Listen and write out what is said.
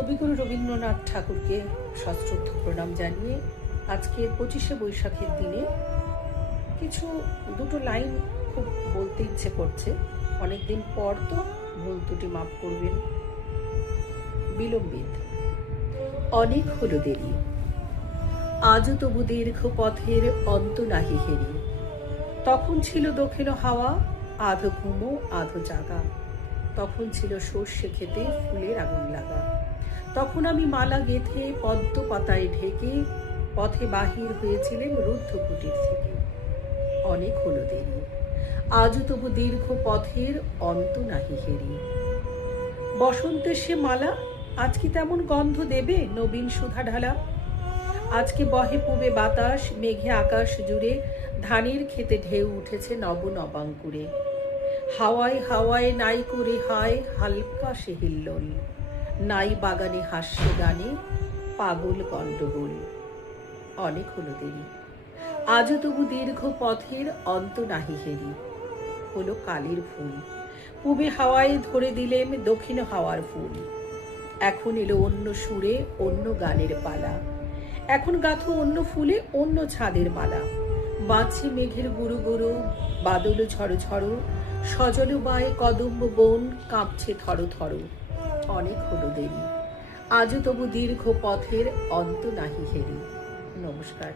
কবিগুরু রবীন্দ্রনাথ ঠাকুরকে সশ্রদ্ধ প্রণাম জানিয়ে আজকের 25শে বৈশাখের দিনে দুটো লাইন খুব বলতে ইচ্ছে করছে। অনেকদিন পর তো, ভুল ত্রুটি মাফ করবেন। বিলম্বিত অনেক হলো দেরি, আজও তবু দীর্ঘ পথের অন্ত নাহি হেরি। তখন ছিল দক্ষিণ হাওয়া, আধো ঘুমো আধো জাগা। তখন ছিল সর্ষে খেতে ফুলের আগুন লাগা। তখন আমি মালা গেঁথে পদ্ম পাতায় ঢেকে পথে বাহির হয়েছিলেন রুদ্ধ কুটির থেকে। অনেক হলো দেরি, আজও তবু দীর্ঘ পথের অন্ত নাহি হেরি। বসন্তের সে মালা আজ কি তেমন গন্ধ দেবে নবীন সুধা ঢালা? আজকে বহে পুবে বাতাস, মেঘে আকাশ জুড়ে ধানের খেতে ঢেউ উঠেছে নব নবাঙ্কুরে। হাওয়ায় হাওয়ায় নাই করে হায় হালকা সে হিল্লোল, নাই বাগানে হাস্য গানে পাগল গন্ডগোল। অনেক হলো দেরি, আজও তবু দীর্ঘ পথের অন্ত নাহি হেরি। হলো কালের ফুল, পূবে হাওয়ায় ধরে দিলেম দক্ষিণ হাওয়ার ফুল। এখন এলো অন্য সুরে অন্য গানের পালা, এখন গাথো অন্য ফুলে অন্য ছাদের মালা। বাঁচছে মেঘের গুরু গুরু, বাদল ঝড়ো ঝড়ো, সজল বায় কদম্ব বন কাঁপছে থরো থরো। অনেক হলো দেরি, আজও তবু দীর্ঘ পথের অন্ত নাহি হেরি। নমস্কার।